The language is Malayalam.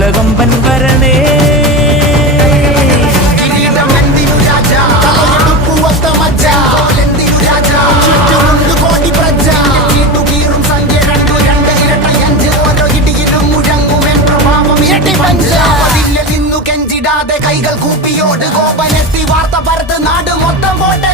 കൊലകൊമ്പൻ വരണേ. കൈകൾ കൂപ്പിയോട് കോപനെത്തി വാർത്ത പരത്ത് നാട് മൊത്തം പോട്ടെ.